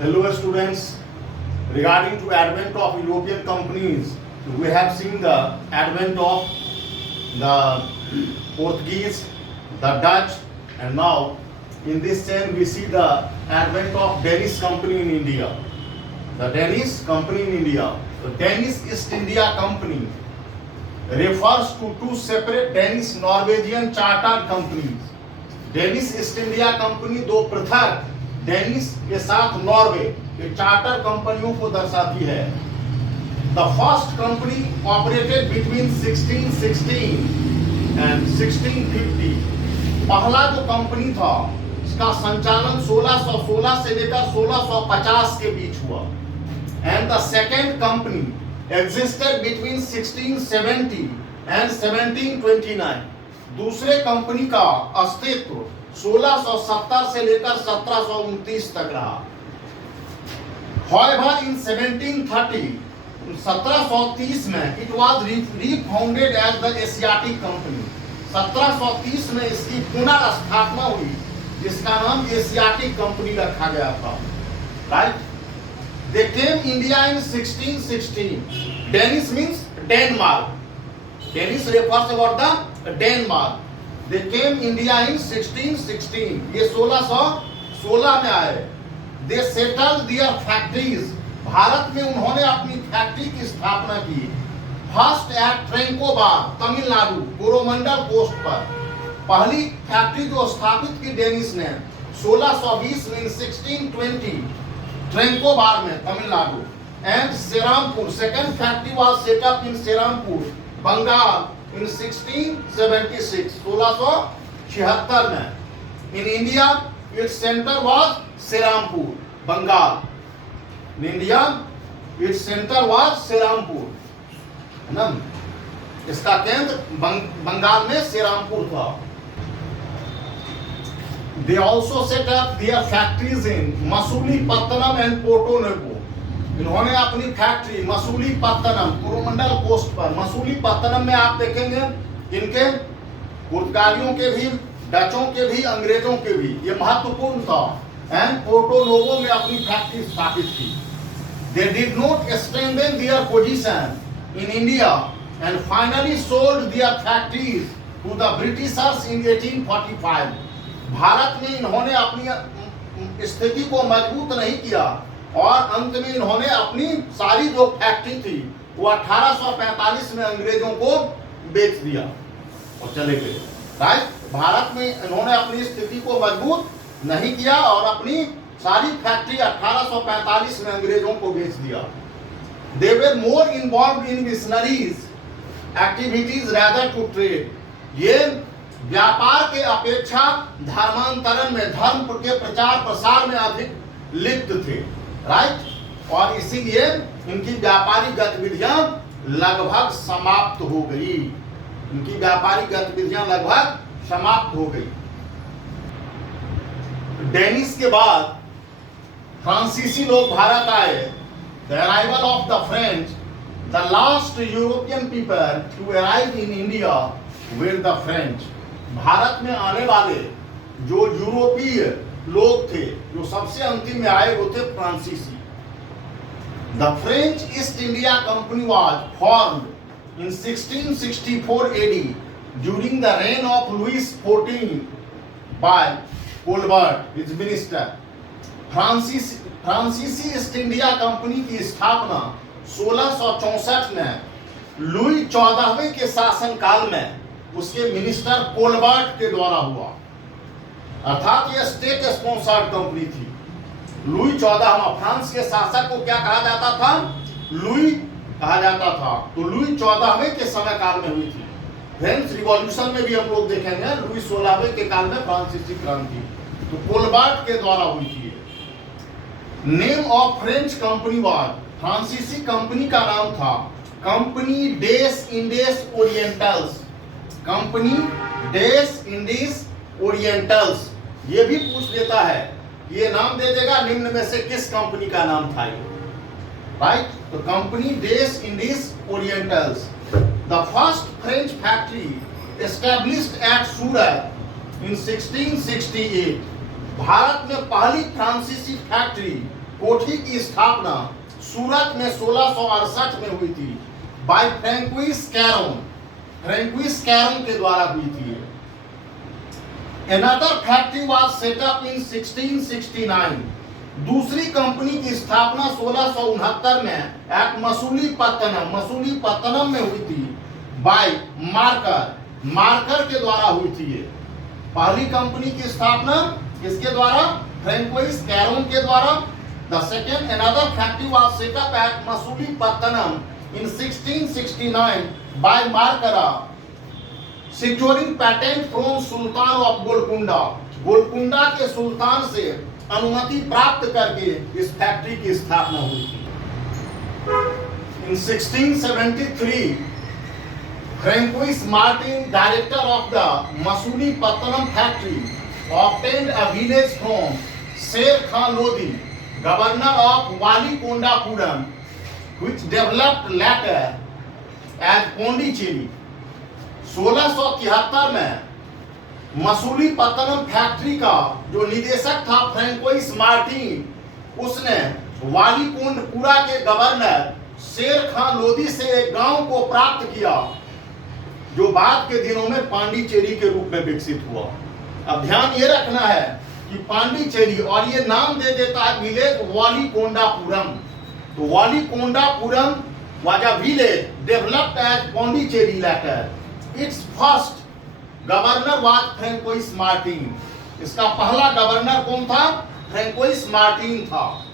Hello students, regarding to advent of European companies, we have seen the advent of the Portuguese, the Dutch, and now in this chain we see the advent of Danish company in India. The Danish company in India. The Danish East India Company refers to two separate Danish Norwegian chartered companies. Danish East India Company दो पृथक Danish के साथ Norway के charter कंपनियों को दर्शाती है. The first company operated between 1616 and 1650. पहला जो कंपनी था इसका संचालन 1616 से लेकर 1650 के बीच हुआ. And the second company existed between 1670 and 1729. दूसरे कंपनी का अस्तित्व 1670 से लेकर 1729 तक रहा. However, in 1730, 1730 में it was refounded as the Asiatic Company. 1730 में इसकी पुनर्स्थापना हुई जिसका नाम एशियाटिक कंपनी रखा गया था. Right? They came India in 1616. Danish means Denmark. Danish refers about the Denmark. They came India in 1616. ये 1616 में आए. They settled their factories. Bharat में उन्होंने अपनी फैक्ट्री की स्थापना की. First at Tranquebar, Tamil Nadu, Coromandel coast पर. पहली फैक्ट्री जो स्थापित की डेनिस ने 1620 में 1620 ट्रेंकोबार में Tamil Nadu. And Serampore, second factory was set up in Serampore, Bengal in 1676, 1676 में. In India, its center was Serampur, Bengal. In India, its center was Serampur. है ना? इसका केंद्र बंगाल में सेरामपुर था. They also set up their factories in Masulipattnam and Porto Novo. इन्होंने अपनी factory मसूलीपत्तनम, Coromandel coast पर. मसूलीपत्तनम में आप देखेंगे इनके पुर्तगालियों के भी, डचों के भी, अंग्रेजों के भी ये महत्वपूर्ण था. एंड पोर्टो नोवो में अपनी फैक्ट्री स्थापित की. They did not strengthen their position in India and finally sold their factories to the Britishers in 1845. Bharat में इन्होंने अपनी स्थिति को मजबूत नहीं किया और अंत में इन्होंने अपनी सारी जो फैक्ट्री थी वो 1845 में अंग्रेजों को बेच दिया और चले गए. राइट? भारत में इन्होंने अपनी स्थिति को मजबूत नहीं किया और अपनी सारी फैक्ट्री 1845 में अंग्रेजों को बेच दिया. They were more involved in missionaries activities rather to trade. ये व्यापार के अपेक्षा धर्मांतरण में, धर्म के प्रचार प्रसार में अधिक लिप्त थे. राइट? और इसीलिए इनकी व्यापारिक गतिविधियां लगभग समाप्त हो गई. इनकी व्यापारिक गतिविधियां लगभग समाप्त हो गई. डेनिस के बाद फ्रांसीसी लोग भारत आए. The arrival of the French, the last European people to arrive in India were the French. Bharat में आने वाले जो यूरोपीय लोग थे, जो सबसे अंतिम में आए वो थे फ्रांसीसी. The French East India Company was formed in 1664 AD during the reign of Louis 14 by Colbert his minister. फ्रांसीसी ईस्ट इंडिया कंपनी की स्थापना 1664 में लुई 14वें के शासनकाल में उसके मिनिस्टर कोलबर्ट के द्वारा हुआ. अर्थात यह स्टेट स्पॉन्सर्ड कंपनी थी. लुई 14वां, फ्रांस के शासक को क्या कहा जाता था? लुई कहा जाता था. तो लुई 14वें के समय काल में हुई थी. फ्रेंच रिवॉल्यूशन में भी हम लोग देखेंगे लुई 16वें के काल में फ्रांसीसी क्रांति तो कोलबर्ट के द्वारा हुई थी. Name of French company was, फ्रांसीसी कंपनी का नाम था कंपनी डेस इंडिस ओरिएंटल्स. कंपनी डेस इंडिस ओरिएंटल्स. ये भी पूछ लेता है, ये नाम दे देगा निम्न में से किस कंपनी का नाम था ये. राइट? तो कंपनी डेस इंडिस ओरिएंटल्स. The first French factory established at Surat in 1668. Bharat में पहली फ्रांसीसी फैक्ट्री कोठी की स्थापना सूरत में 1668 में हुई थी बाय फ्रैंकोइस कैरोन। फ्रैंकोइस कैरोन के द्वारा हुई थी। Another factory was set up in 1669। दूसरी कंपनी की स्थापना 1669 में एक मसूलीपत्तनम में हुई थी बाय मार्कर के द्वारा हुई थी। ये पहली कंपनी की स्थापना किसके द्वारा? फ्रैंकोइस कैरोन के द्वारा। The second another factory was set up at Masulipatnam in 1669 by Marcara securing patent from sultan of Golconda. Golconda के सुल्तान से अनुमति प्राप्त करके इस फैक्ट्री की स्थापना हुई थी। In 1673 Francois Martin, director of the Masulipatnam factory, obtained a village from Sher Khan Lodi, governor of Walikondapuram, which developed later as Pondicherry। 1673 में मसूलीपत्तनम फैक्ट्री का जो निदेशक था फ्रैंकोइस मार्टिन, उसने वालीकोंडपुरा के गवर्नर शेर खान लोदी से एक गांव को प्राप्त किया जो बाद के दिनों में पांडिचेरी के रूप में विकसित हुआ। अब ध्यान ये रखना है कि पांडिचेरी, और ये नाम दे देता है विलेज वालीकोंडापुरम। तो वालीकोंडापुरम was a village developed as Pondicherry later। Its first governor was François Martin. इसका पहला गवर्नर कौन था? फ्रैंकोइस मार्टिन था,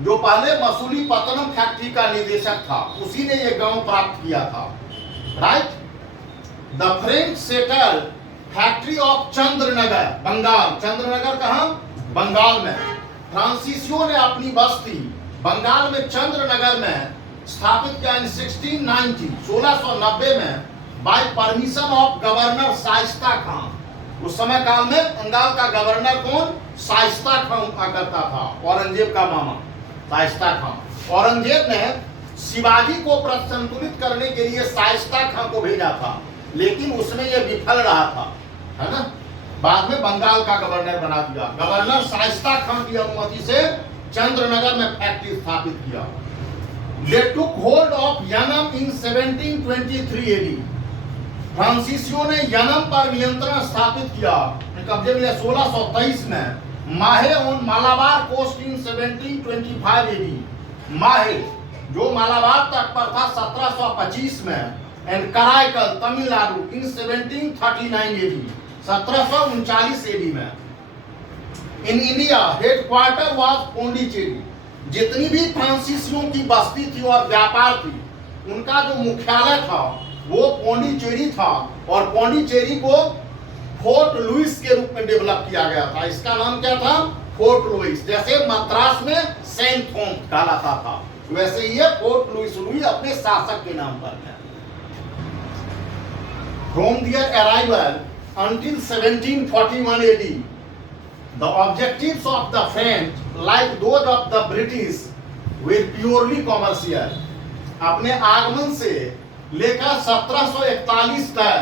जो पहले मसूलीपत्तनम फैक्ट्री का निदेशक था। उसी ने यह गांव प्राप्त किया था। Right. The French settle factory of Chandernagore, Bengal. Chandernagore कहां? बंगाल में। फ्रांसीसियों ने अपनी बस्ती बंगाल में चंद्रनगर में स्थापित किया इन 1690 में by permission of governor Shaista Khan. उस समय काल में बंगाल का गवर्नर कौन? शाइस्ता खान हुआ करता था, औरंगजेब का मामा शाइस्ता खान। औरंगजेब ने शिवाजी को संतुलित करने के लिए शाइस्ता खान को भेजा था, लेकिन उसमें यह विफल रहा था, है ना। बाद में बंगाल का गवर्नर बना दिया। गवर्नर शाइस्ता खान की अनुमति से चंद्रनगर में फैक्ट्री स्थापित किया। They took hold of Yanam in 1723 AD। फ्रांसीसियों ने यनम पर नियंत्रण स्थापित किया, कब्जे में 1623 में। Mahe on Malabar coast in 1725 AD। माहे जो मालाबार तट पर था 1725 में। And Karaikal Tamil Nadu in 1739 AD, 1739 AD में। In India headquarter was Pondicherry. जितनी भी फ्रांसीसियों की बस्ती थी और व्यापार थी, उनका जो मुख्यालय था वो पोंडिचेरी था, और पोंडिचेरी को फोर्ट लुइस के रूप में डेवलप किया गया था। इसका नाम क्या था? Fort Louis. जैसे मद्रास में सेंट थॉमस कहलाता था, वैसे ये फोर्ट लुइस लुई अपने शासक के नाम पर है। From their arrival until 1741 AD, the objectives of the French, like those of the British, were purely commercial। अपने आगमन से लेकर 1741 तक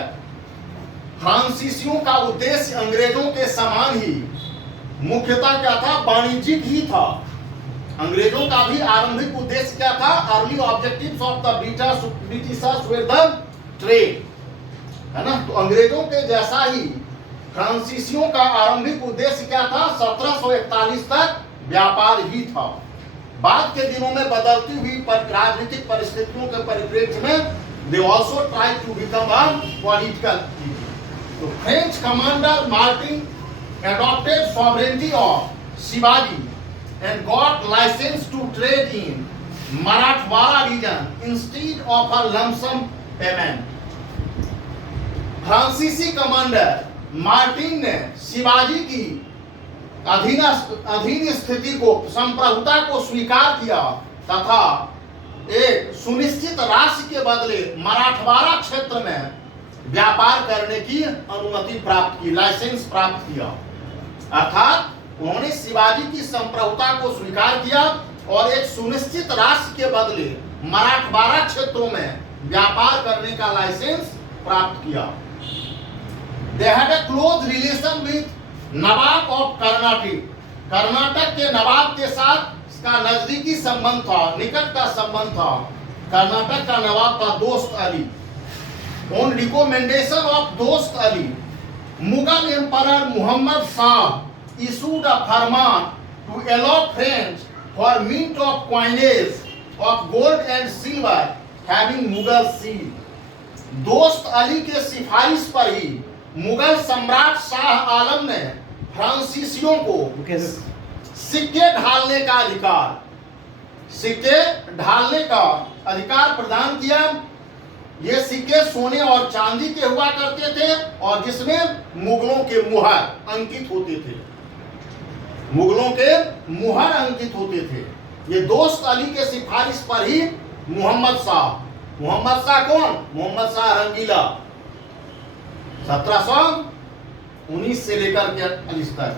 फ्रांसीसियों का उद्देश्य अंग्रेजों के समान ही मुख्यतः क्या था? वाणिज्यिक ही था। अंग्रेजों का भी आरंभिक उद्देश्य क्या था? Early objectives of the Britishers were the trade, है ना। तो अंग्रेजों के जैसा ही फ्रांसीसियों का आरंभिक उद्देश्य क्या था? 1741 तक व्यापार ही था। बाद के दिनों में बदलती हुई राजनीतिक परिस्थितियों के परिप्रेक्ष्य में they also tried to become a political entity। तो French commander Martin adopted sovereignty of Shivaji and got license to trade in Marathwada region instead of a lump sum payment। फ्रांसीसी कमांडर मार्टिन ने शिवाजी की अधीन स्थिति को, संप्रभुता को स्वीकार किया तथा एक सुनिश्चित राशि के बदले मराठवाड़ा क्षेत्र में व्यापार करने की अनुमति प्राप्त की, लाइसेंस प्राप्त किया। अर्थात उन्होंने शिवाजी की संप्रभुता को स्वीकार किया और एक सुनिश्चित राशि के बदले मराठवाड़ा क्षेत्रों में व्यापार करने का लाइसेंस प्राप्त किया। They had a close relation with Nawab of Karnataka. Karnataka के नवाब के साथ का नजदीकी संबंध था, निकट का संबंध था। कर्नाटक का नवाब था दोस्त अली। ऑन रिकमेंडेशन ऑफ दोस्त Ali, Mughal emperor Muhammad Shah issued a Farman to allow French for mint of coinage of gold and silver having Mughal seal। दोस्त अली के सिफारिश पर ही मुगल सम्राट शाह आलम ने फ्रांसीसियों को सिक्के ढालने का अधिकार प्रदान किया। ये सिक्के सोने और चांदी के हुआ करते थे और जिसमें मुगलों के मुहर अंकित होते थे। ये दोस्त अली के सिफारिश पर ही मोहम्मद शाह कौन? मोहम्मद शाह रंगीला 1719 से लेकर के 19 तक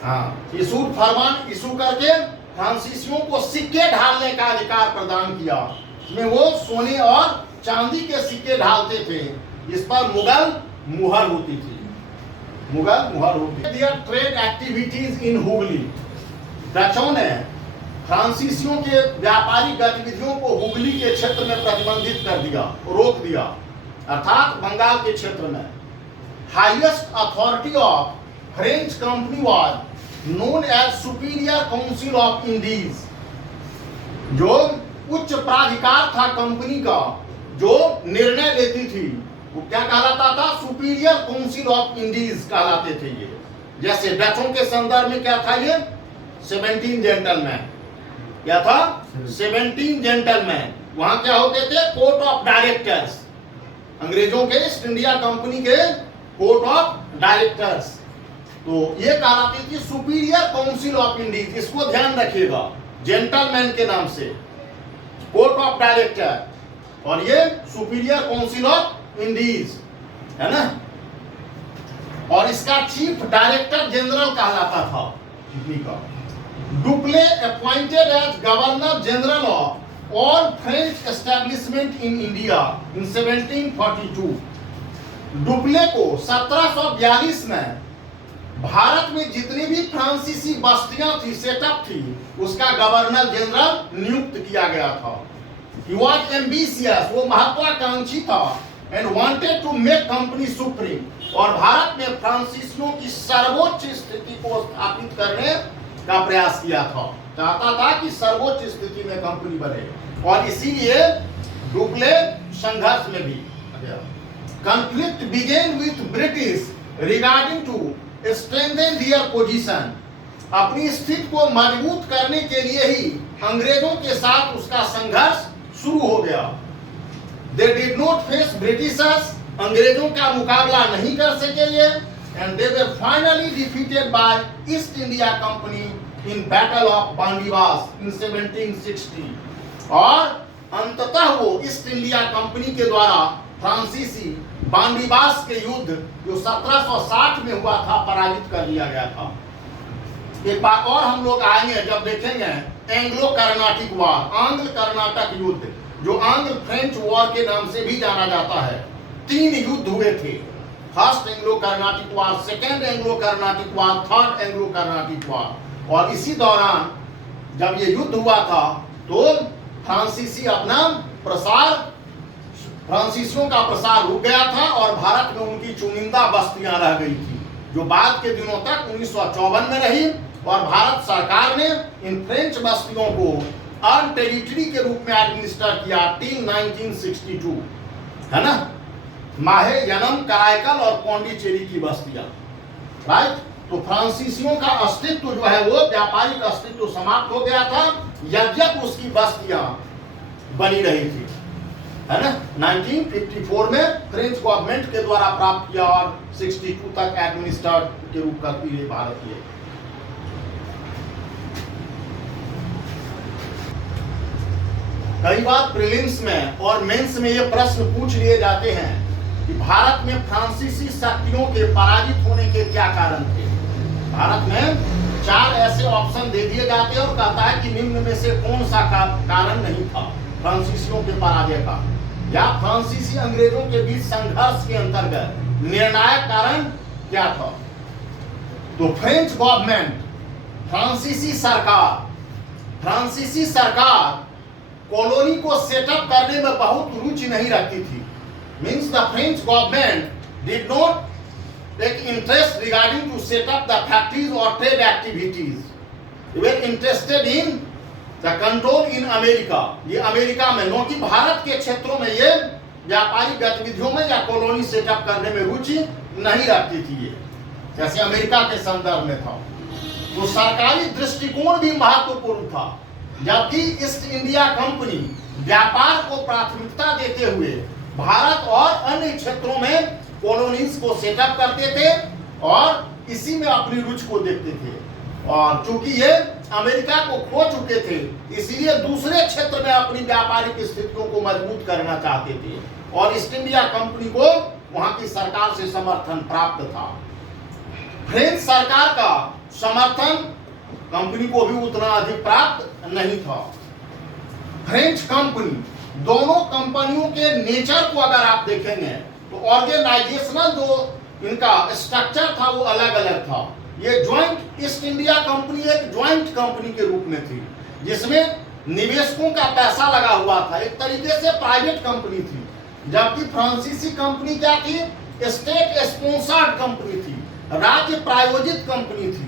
फरमान इशू करके फ्रांसीसियों को सिक्के ढालने का अधिकार प्रदान किया। इसमें वो सोने और चांदी के सिक्के ढालते थे, इस पर मुगल मुहर होती थी। ट्रेड एक्टिविटीज इन हुगली, डचों ने फ्रांसीसियों के व्यापारिक गतिविधियों को हुगली के क्षेत्र में प्रतिबंधित कर दिया, रोक दिया, अर्थात बंगाल के क्षेत्र में। Highest authority of French company was known as superior council of Indies. जो उच्च प्राधिकार था कंपनी का, जो निर्णय लेती थी, वो क्या कहलाता था? सुपीरियर काउंसिल ऑफ इंडीज कहलाते थे ये। जैसे डचों के संदर्भ में क्या था? ये 17 जेंटलमैन। क्या था? 17 जेंटलमैन। वहां क्या होते थे? Court of directors. अंग्रेजों के ईस्ट इंडिया कंपनी के कोर्ट ऑफ डायरेक्टर्स, तो ये कहलाती थी सुपीरियर काउंसिल ऑफ इंडीज। इसको ध्यान रखिएगा, जेंटलमैन के नाम से कोर्ट ऑफ डायरेक्टर और ये सुपीरियर काउंसिल ऑफ इंडीज है ना। और इसका चीफ डायरेक्टर जनरल कहलाता था कंपनी का। Dupleix appointed as governor general of all French establishment in India in 1742। Dupleix को 1742 में भारत में जितनी भी फ्रांसीसी बस्तियां थी, सेटअप थी, उसका गवर्नर जनरल नियुक्त किया गया था। He was ambitious, वो महत्वाकांक्षी था, and wanted to make company supreme, और भारत में फ्रांसीसियों की सर्वोच्च स्थिति को स्थापित करने का प्रयास किया था। चाहता था कि सर्वोच्च स्थिति में कंपनी बने, और इसीलिए डुप्ले संघर्ष में भी conflict began with British regarding to strengthen their position। अपनी स्थिति को मजबूत करने के लिए ही अंग्रेजों के साथ उसका संघर्ष शुरू हो गया। They did not face Britishers, अंग्रेजों का मुकाबला नहीं कर सके ये, and they were finally defeated by East India Company in Battle of Bandivas in 1760। और अंततः वो ईस्ट इंडिया कंपनी के द्वारा फ्रांसीसी बांडीवास के युद्ध जो 1760 में हुआ था, पराजित कर लिया गया था। एक बात और हम लोग आएंगे जब देखेंगे एंग्लो कर्नाटिक वार, आंग्ल कर्नाटक युद्ध, जो आंग्ल फ्रेंच वॉर के नाम से भी जाना जाता है। 3 युद्ध हुए थे, फर्स्ट एंग्लो कर्नाटिक वार, सेकेंड एंग्लो कर्नाटिक वार, थर्ड एंग्लो कर्नाटिक वार। और इसी दौरान जब ये युद्ध हुआ था तो फ्रांसीसियों का प्रसार रुक गया था और भारत में उनकी चुनिंदा बस्तियां रह गई थी, जो बाद के दिनों तक 1954 में रही। और भारत सरकार ने इन फ्रेंच बस्तियों को अर्न टेरिटरी के रूप में एडमिनिस्टर किया टिल 1962, है ना। माहे यनम, कराईकल और पौंडीचेरी की बस्तियां, राइट। तो फ्रांसीसियों का अस्तित्व जो है वो व्यापारिक अस्तित्व समाप्त हो गया था, यद्यप उसकी बस्तियां बनी रही थी, है ना। 1954 में फ्रेंच गवर्नमेंट के द्वारा प्राप्त किया और 62 तक एडमिनिस्टर्ड के रूप करती है भारतीय। कई बार प्रीलिम्स में और मेंस में ये प्रश्न पूछ लिए जाते हैं कि भारत में फ्रांसीसी शक्तियों के पराजित होने के क्या कारण थे। भारत में 4 ऐसे ऑप्शन दे दिए जाते हैं और कहता है कि निम्न में से कौन सा कारण नहीं था फ्रांसीसियों के पराजय का, या फ्रांसीसी अंग्रेजों के बीच संघर्ष के अंतर्गत निर्णायक कारण क्या था। तो फ्रेंच गवर्नमेंट, फ्रांसीसी सरकार फ्रांसीसी सरकार कॉलोनी को सेटअप करने में बहुत रुचि नहीं रखती थी। Means the French government did not take interest regarding to setup the factories और trade activities. They were interested in the control in America. ये अमेरिका में, न कि भारत के क्षेत्रों में ये व्यापारिक गतिविधियों में या कॉलोनी सेटअप करने में रुचि नहीं रखती थी, ये जैसे अमेरिका के संदर्भ में था। तो सरकारी दृष्टिकोण भी महत्वपूर्ण था। जबकि ईस्ट इंडिया कंपनी व्यापार को प्राथमिकता देते हुए भारत और अन्य क्षेत्रों में कॉलोनीज को सेटअप करते थे और इसी में अपनी रुचि को देखते थे। और चूंकि ये अमेरिका को खो चुके थे, इसीलिए दूसरे क्षेत्र में अपनी व्यापारिक स्थितियों को मजबूत करना चाहते थे और ईस्ट इंडिया कंपनी को वहां की सरकार से समर्थन प्राप्त था। फ्रेंच सरकार का समर्थन कंपनी को भी उतना अधिक प्राप्त नहीं था। फ्रेंच कंपनी, दोनों कंपनियों के नेचर को अगर आप देखेंगे तो ऑर्गेनाइजेशनल जो इनका स्ट्रक्चर था वो अलग अलग था। ये ज्वाइंट ईस्ट इंडिया कंपनी एक ज्वाइंट कंपनी के रूप में थी, जिसमें निवेशकों का पैसा लगा हुआ था, एक तरीके से प्राइवेट कंपनी थी। जबकि फ्रांसीसी कंपनी क्या थी? स्टेट स्पॉन्सर्ड कंपनी थी, राज्य प्रायोजित कंपनी थी,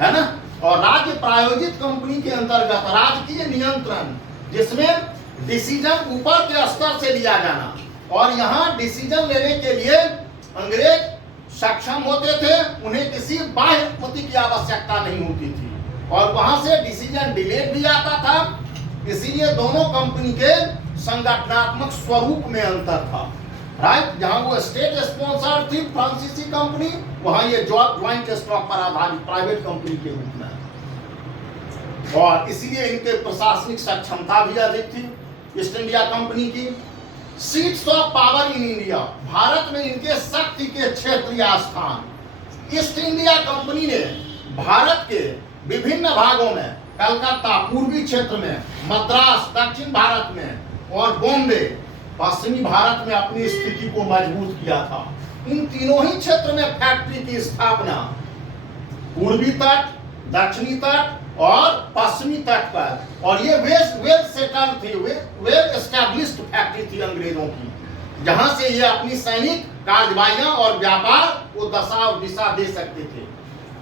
है ना। और राज्य प्रायोजित कंपनी के अंतर्गत राजकीय नियंत्रण, जिसमें डिसीजन ऊपर के स्तर से लिया जाना और यहाँ डिसीजन लेने के लिए अंग्रेज सक्षम होते थे, उन्हें किसी बाह्य अनुमति की आवश्यकता नहीं होती थी और वहां से डिसीजन डिलेड भी आता था। इसीलिए दोनों कंपनी के संगठनात्मक स्वरूप में अंतर था, राइट। जहां वो स्टेट स्पॉन्सर्ड थी फ्रांसीसी कंपनी, वहां ये ज्वाइंट स्टॉक पर आधारित प्राइवेट कंपनी के रूप में, और इसीलिए इनके प्रशासनिक सक्षमता भी अधिक थी ईस्ट इंडिया कंपनी की। Seats of power in India, Bharat में इनके शक्ति के क्षेत्र या स्थान। ईस्ट इंडिया कंपनी ने भारत के विभिन्न भागों में, कलकत्ता पूर्वी क्षेत्र में, मद्रास दक्षिण भारत में और बॉम्बे पश्चिमी भारत में अपनी स्थिति को मजबूत किया था। इन तीनों ही क्षेत्र में फैक्ट्री की स्थापना पूर्वी तट, दक्षिणी तट और पश्चिमी तट पर, और ये वेल सेटल थी, वेल एस्टैब्लिश्ड फैक्ट्री थी अंग्रेजों की, जहां से ये अपनी सैनिक कार्रवाइयां और व्यापार को दशा और दिशा दे सकते थे।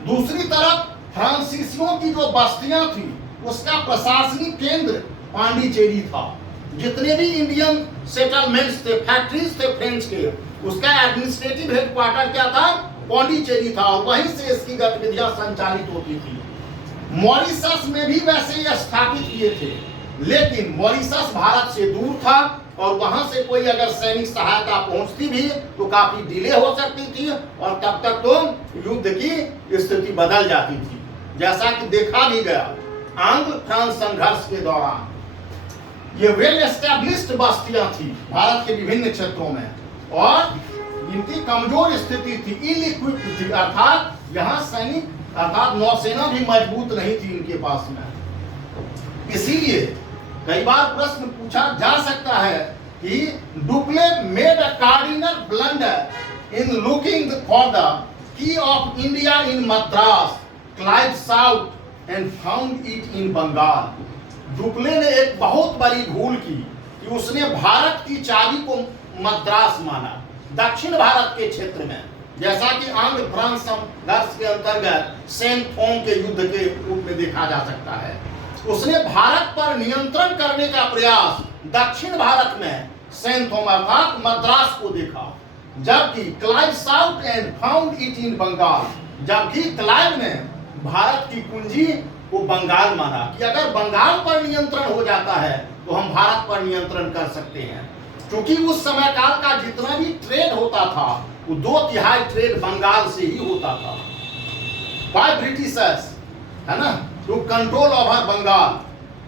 दूसरी तरफ फ्रांसीसियों की जो बस्तियां थी, उसका प्रशासनिक केंद्र पांडिचेरी था। जितने भी इंडियन सेटलमेंट्स थे, फैक्ट्रीज थे फ्रेंच के, उसका एडमिनिस्ट्रेटिव हेडक्वार्टर क्या था? पांडिचेरी था, और वहीं से इसकी गतिविधियां संचालित होती थी। मॉरिशस में भी वैसे ही स्थापित किए थे, लेकिन मॉरिशस भारत से दूर था और वहां से कोई अगर सैनिक सहायता पहुंचती भी तो काफी डिले हो सकती थी और तब तक तो युद्ध की स्थिति बदल जाती थी, जैसा कि देखा भी गया आंग्ल फ्रांस संघर्ष के दौरान। ये वेल एस्टैब्लिश्ड बस्तियां थी भारत के विभिन्न क्षेत्रों में, और इनकी कमजोर स्थिति थी, इल इक्विप्ड थी, अर्थात यहाँ सैनिक अर्थात नौसेना भी मजबूत नहीं थी इनके पास में। इसीलिए कई बार प्रश्न पूछा जा सकता है कि Dupleix made a cardinal blunder in looking for the key of India in Madras, Clive sought and found it in Bengal. Dupleix ने एक बहुत बड़ी भूल की कि उसने भारत की चाबी को मद्रास माना, दक्षिण भारत के क्षेत्र में, जैसा कि आंग्ल फ्रांस संघर्ष के अंतर्गत सेंट थॉम के युद्ध के रूप में देखा जा सकता है। उसने भारत पर नियंत्रण करने का प्रयास दक्षिण भारत में सेंट थॉम अर्थात मद्रास को देखा, जबकि Clive sought and found it in Bengal, जबकि क्लाइव ने भारत की कुंजी को बंगाल माना कि अगर बंगाल पर नियंत्रण हो जाता है तो हम भारत पर नियंत्रण कर सकते हैं। क्योंकि उस समय काल का जितना भी ट्रेड होता था वो 2/3 ट्रेड बंगाल से ही होता था। बाय ब्रिटिशर्स, है ना, टू कंट्रोल ओवर बंगाल।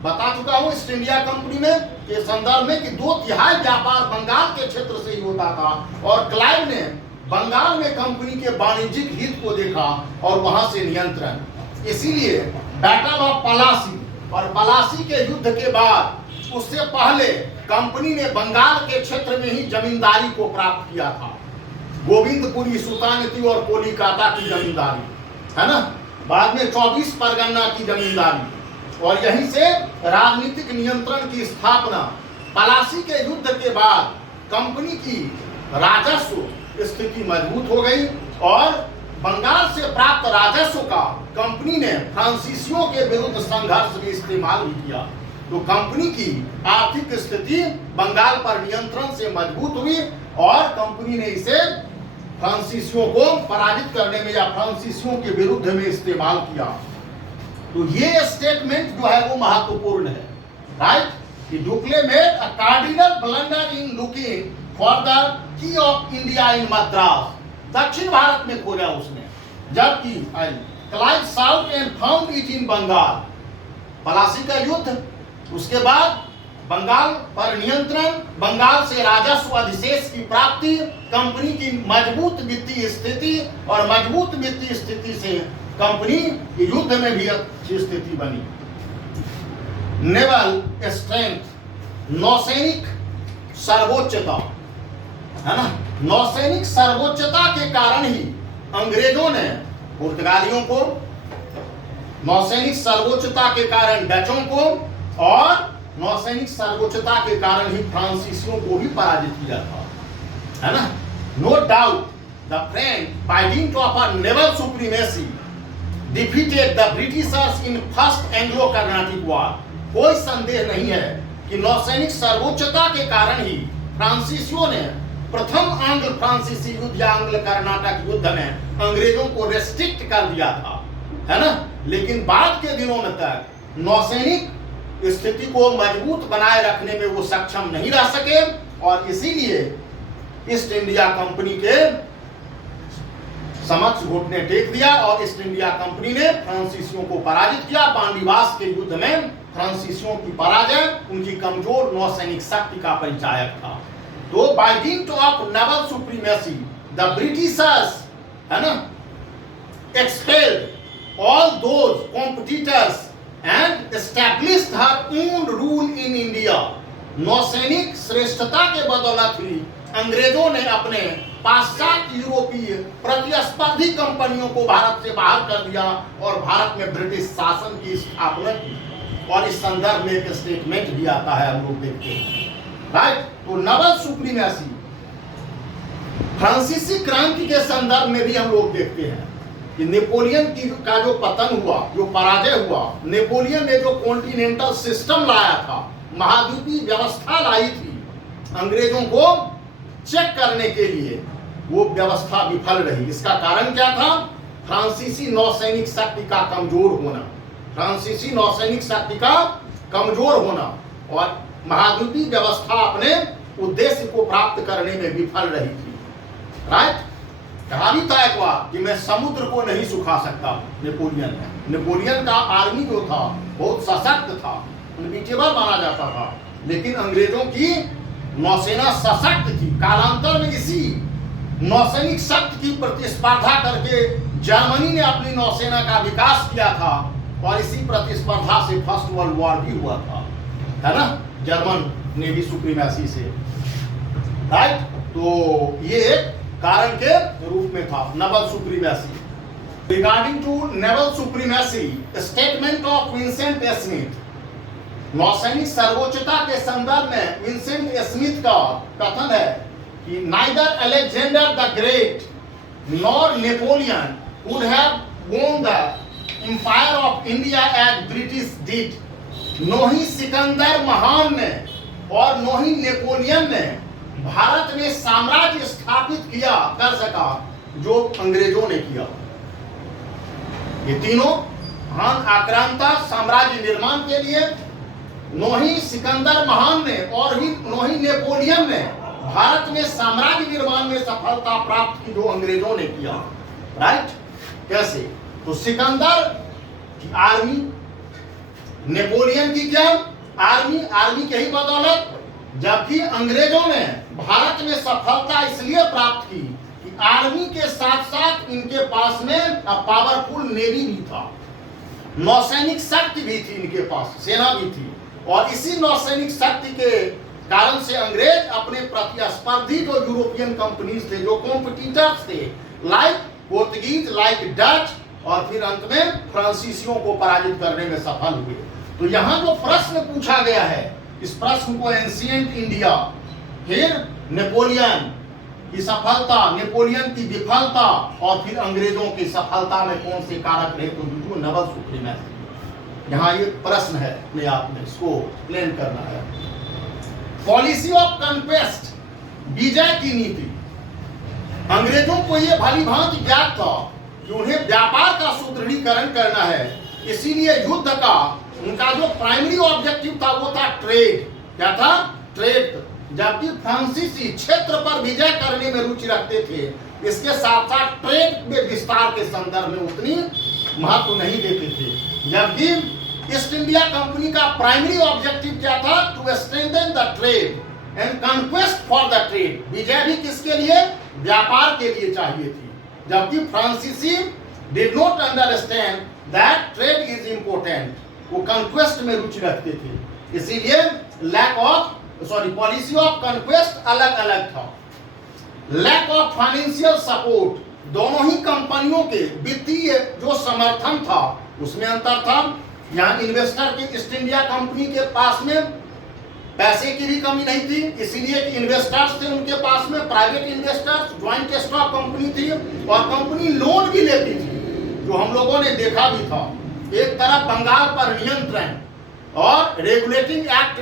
बता चुका हूं ईस्ट इंडिया कंपनी में के संदर्भ में कि 2/3 व्यापार बंगाल के क्षेत्र से ही होता था, और क्लाइव ने बंगाल में कंपनी के वाणिज्यिक हित को देखा और वहां से नियंत्रण। इसीलिए बैटल ऑफ पलासी और पलासी के युद्ध के बाद, उससे पहले कंपनी ने बंगाल के क्षेत्र में ही जमींदारी को प्राप्त किया था। गोविंदपुरी, सुल्तानती और कोलिकाता की जमींदारी, है ना, बाद में 24 परगना की जमींदारी, और यहीं से राजनीतिक नियंत्रण की स्थापना। पलासी के युद्ध के बाद कंपनी की राजस्व स्थिति मजबूत हो गई और बंगाल से प्राप्त राजस्व का कंपनी ने फ्रांसीसियों के विरुद्ध संघर्ष में इस्तेमाल भी किया। तो कंपनी की आर्थिक स्थिति बंगाल पर नियंत्रण से मजबूत हुई और कंपनी ने इसे फ्रांसीसियों को पराजित करने में या फ्रांसीसियों के विरुद्ध में इस्तेमाल किया। तो ये स्टेटमेंट जो है वो महत्वपूर्ण है, राइट, कि Dupleix made a cardinal blunder in looking for the key of India in Madras. दक्षिण भारत में खोजा उसने, जबकि Clive sought and found it in Bengal. Plassey का युद्ध, उसके बाद बंगाल पर नियंत्रण, बंगाल से राजस्व अधिशेष की प्राप्ति, कंपनी की मजबूत वित्तीय स्थिति और मजबूत वित्तीय स्थिति से कंपनी की युद्ध में भी अच्छी स्थिति बनी। नेवल स्ट्रेंथ, नौसैनिक सर्वोच्चता, है ना, नौसैनिक सर्वोच्चता के कारण ही अंग्रेजों ने पुर्तगालियों को, नौसैनिक सर्वोच्चता के कारण डचों को और नौसैनिक सर्वोच्चता के कारण ही फ्रांसीसियों को भी पराजित किया था, है ना। No doubt the French by dint of a naval supremacy defeated the Britishers in first Anglo Carnatic war. कोई संदेह नहीं है कि नौसैनिक सर्वोच्चता के कारण ही फ्रांसीसियों ने प्रथम आंग्ल फ्रांसीसी युद्ध या आंग्ल कर्नाटक युद्ध में अंग्रेजों को रेस्ट्रिक्ट कर दिया था, है ना। लेकिन बाद के दिनों में तक नौसैनिक स्थिति को मजबूत बनाए रखने में वो सक्षम नहीं रह सके और इसीलिए ईस्ट इंडिया कंपनी के समक्ष घुटने टेक दिया और ईस्ट इंडिया कंपनी ने फ्रांसीसियों को पराजित किया। बांडीवास के युद्ध में फ्रांसीसियों की पराजय उनकी कमजोर नौसैनिक शक्ति का परिचायक था। तो by dint of naval supremacy the Britishers, है ना, expelled all those competitors and established her own rule in India. नौसैनिक श्रेष्ठता के बदौलत ही अंग्रेजों ने अपने पाश्चात्य यूरोपीय प्रतिस्पर्धी कंपनियों को भारत से बाहर कर दिया और भारत में ब्रिटिश शासन की स्थापना की। और इस संदर्भ में एक स्टेटमेंट भी आता है, हम लोग देखते हैं, राइट। तो नेवल सुप्रीमेसी फ्रांसीसी क्रांति के संदर्भ में भी हम लोग देखते हैं कि नेपोलियन का जो पतन हुआ, जो पराजय हुआ, नेपोलियन ने जो कॉन्टिनेंटल सिस्टम लाया था, महाद्वीपीय व्यवस्था लाई थी अंग्रेजों को चेक करने के लिए, वो व्यवस्था विफल रही। इसका कारण क्या था? फ्रांसीसी नौसैनिक शक्ति का कमजोर होना, फ्रांसीसी नौसैनिक शक्ति का कमजोर होना और महाद्वीपीय व्यवस्था अपने उद्देश्य को प्राप्त करने में विफल रही थी, राइट। कहा भी था एक बार कि मैं समुद्र को नहीं सुखा सकता। नेपोलियन का आर्मी जो था बहुत सशक्त था, अनबीटेबल माना जाता था, लेकिन अंग्रेजों की नौसेना सशक्त थी। कालांतर में इसी नौसैनिक शक्ति की प्रतिस्पर्धा करके जर्मनी ने अपनी नौसेना का विकास किया था और इसी प्रतिस्पर्धा से फर्स्ट वर्ल्ड वॉर भी हुआ था, है ना, जर्मन नेवी सुप्रीमेसी से, राइट। तो ये एक कारण के रूप में था naval supremacy. Regarding to naval supremacy, statement of Vincent Smith, नौसैनिक सर्वोच्चता के संदर्भ में विंसेंट स्मिथ का कथन है कि neither Alexander the great nor Napoleon would have won the empire of India as British did. नो ही सिकंदर महान ने और नो ही नेपोलियन ने भारत में साम्राज्य स्थापित किया कर सका जो अंग्रेजों ने किया। ये तीनों महान आक्रांता साम्राज्य निर्माण के लिए नो ही सिकंदर महान ने और नो ही नेपोलियन ने भारत में साम्राज्य निर्माण में सफलता प्राप्त की जो अंग्रेजों ने किया, राइट। कैसे? तो सिकंदर की आर्मी, नेपोलियन की क्या आर्मी के ही बदौलत, जबकि अंग्रेजों ने भारत में सफलता इसलिए प्राप्त की कि आर्मी के साथ साथ इनके पास में पावरफुल नेवी भी था, नौसैनिक शक्ति भी थी, इनके पास सेना भी थी। और इसी नौसैनिक शक्ति के कारण से अंग्रेज अपने प्रतिस्पर्धी जो यूरोपियन कंपनीज थे, जो कॉम्पिटिटर्स थे, लाइक पोर्तुगीज, लाइक डच और फिर अंत में फ्रांसीसियों को पराजित करने में सफल हुए। तो यहां जो प्रश्न पूछा गया है, इस प्रश्न को एंशिएंट इंडिया, फिर नेपोलियन की सफलता, नेपोलियन की विफलता और फिर अंग्रेजों की सफलता में कौन से कारक रहे, तो नवल सुप्रीमेसी। यहाँ ये प्रश्न है, अपने आप में इसको प्लान करना है। पॉलिसी ऑफ कन्क्वेस्ट, विजय की नीति। अंग्रेजों को यह भली भांति ज्ञात था कि उन्हें व्यापार का सुदृढ़ीकरण करना है, इसीलिए युद्ध का उनका जो प्राइमरी ऑब्जेक्टिव था वो था ट्रेड। क्या था? ट्रेड। जबकि फ्रांसीसी क्षेत्र पर विजय करने में रुचि रखते थे, इसके साथ साथ ट्रेड में विस्तार के संदर्भ में उतनी महत्व नहीं देते थे। जबकि ईस्ट इंडिया कंपनी का प्राइमरी ऑब्जेक्टिव क्या था? To strengthen the trade and conquest for the trade. विजय भी किसके लिए? व्यापार के लिए चाहिए थी। जबकि फ्रांसीसी did not understand that trade is important, वो कॉन्क्वेस्ट में रुचि रखते थे। इसीलिए पॉलिसी ऑफ कॉन्क्वेस्ट अलग अलग था। लैक ऑफ फाइनेंशियल सपोर्ट, दोनों ही कंपनियों के वित्तीय जो समर्थन था उसमें अंतर था। यहाँ इन्वेस्टर के ईस्ट इंडिया कंपनी के पास में पैसे की भी कमी नहीं थी, इसीलिए कि इन्वेस्टर्स थे उनके पास में, private investors, joint stock company थी और कंपनी लोन भी लेती थी, जो हम लोगों ने देखा भी था। एक तरफ बंगाल पर नियंत्रण और रेगुलेटिंग एक्ट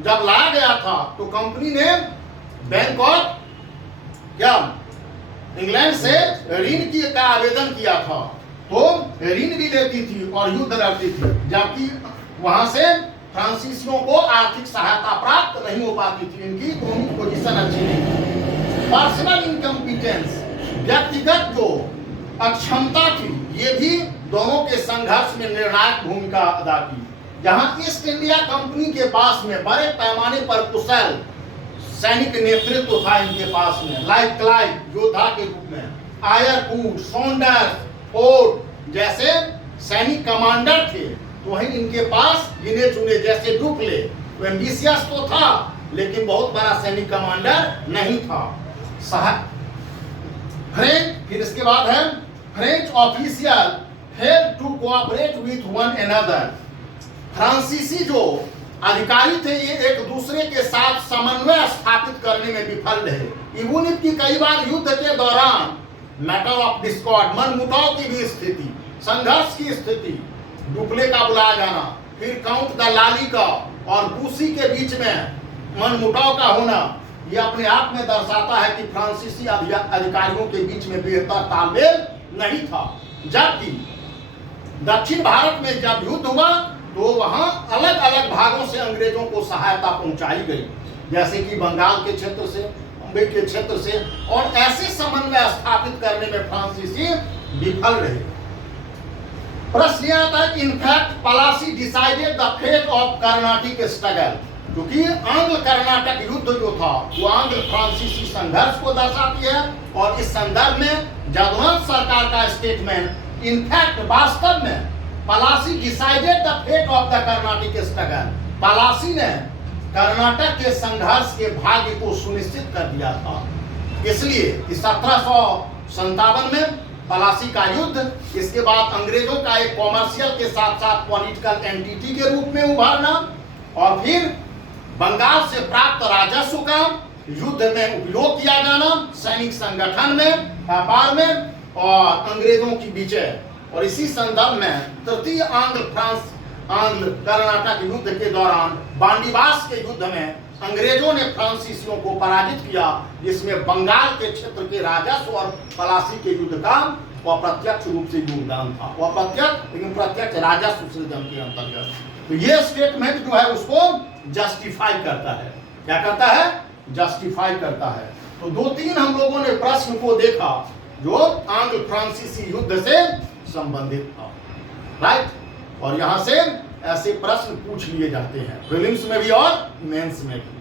जब लाया गया था तो कंपनी ने बैंक ऑफ इंग्लैंड से ऋण की का आवेदन किया था, तो ऋण भी लेती थी और युद्ध लड़ती थी। जबकि वहां से फ्रांसीसियों को आर्थिक सहायता प्राप्त नहीं हो पाती थी, इनकी इकोनॉमिक पोजीशन अच्छी नहीं थी। पर्सनल इनकम्पिटेंस, व्यक्तिगत जो अक्षमता थी, ये भी दोनों के संघर्ष में निर्णायक भूमिका अदा की। जहां ईस्ट इंडिया कंपनी के पास में बड़े पैमाने पर कुशल सैनिक नेतृत्व था इनके पास में, लाइक क्लाइव योद्धा के रूप में, आयरकूट, सॉन्डर्स, फोर्ड जैसे सैनिक कमांडर थे, तो वहीं इनके पास गिने चुने जैसे डुप्ले, वो एम्बिशियस तो था लेकिन बहुत बड़ा सैनिक कमांडर नहीं था। फ्रेंच, फिर इसके बाद है French official failed to cooperate with one another. फ्रांसीसी जो अधिकारी थे ये एक दूसरे के साथ समन्वय स्थापित करने में विफल रहे। इवन की कई बार युद्ध के दौरान मैटर ऑफ डिस्कॉर्ड, मनमुटाव की भी स्थिति, संघर्ष की स्थिति, डुप्ले का बुलाया जाना, फिर काउंट द लाली का और बूसी के बीच में मनमुटाव का होना, ये अपने आप में दर्शाता है कि फ्रांसीसी अधिकारियों के बीच में बेहतर तालमेल नहीं था। जबकि दक्षिण भारत में जब युद्ध हुआ तो वहां अलग अलग भागों से अंग्रेजों को सहायता पहुंचाई गई, जैसे कि बंगाल के क्षेत्र से, मुंबई के क्षेत्र से, और ऐसे समन्वय स्थापित करने में फ्रांसीसी विफल रहे। प्रश्न यह आता है कि in fact Plassey decided the fate of Carnatic struggle, क्योंकि आंग्ल कर्नाटक युद्ध जो था वो आंग्ल फ्रांसीसी संघर्ष को दर्शाती है। और इस संदर्भ में जगहंस सरकार का स्टेटमेंट, इनफैक्ट वास्तव में Plassey decided the fate of the Carnatic struggle, Plassey ने कर्नाटक के संघर्ष के भाग्य को सुनिश्चित कर दिया था। इसलिए 1757 में पलासी का युद्ध, इसके बाद अंग्रेजों का एक कॉमर्शियल के साथ साथ पॉलिटिकल एंटिटी के रूप में उभारना, और फिर बंगाल से प्राप्त राजस्व का युद्ध में उपयोग किया जाना, सैनिक संगठन में, व्यापार में, और अंग्रेजों की विजय। और इसी संदर्भ में तृतीय आंग्ल कर्नाटक युद्ध के दौरान बांडीवास के युद्ध में अंग्रेजों ने फ्रांसीसियों को पराजित किया, जिसमें बंगाल के क्षेत्र के राजस्व और पलासी के युद्ध का अप्रत्यक्ष रूप से योगदान था। अप्रत्यक्ष लेकिन प्रत्यक्ष राजस्व सृजन के अंतर्गत। तो ये स्टेटमेंट जो है उसको जस्टिफाई करता है। क्या करता है? जस्टिफाई करता है। तो दो तीन हम लोगों ने प्रश्न को देखा जो आंग्ल फ्रांसीसी युद्ध से संबंधित था, राइट। और यहां से ऐसे प्रश्न पूछ लिए जाते हैं, प्रीलिम्स में भी और मेंस में भी।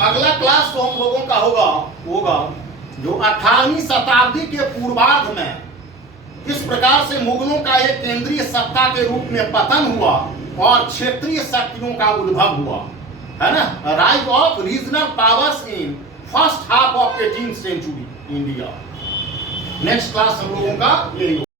अगला क्लास तो हम लोगों का होगा जो 18वीं शताब्दी के पूर्वार्ध में किस प्रकार से मुगलों का एक केंद्रीय सत्ता के रूप में पतन हुआ और क्षेत्रीय शक्तियों का उद्भव हुआ, है ना। Rise of regional powers in first half of 18th century India. Next class हम लोगों का यही होगा।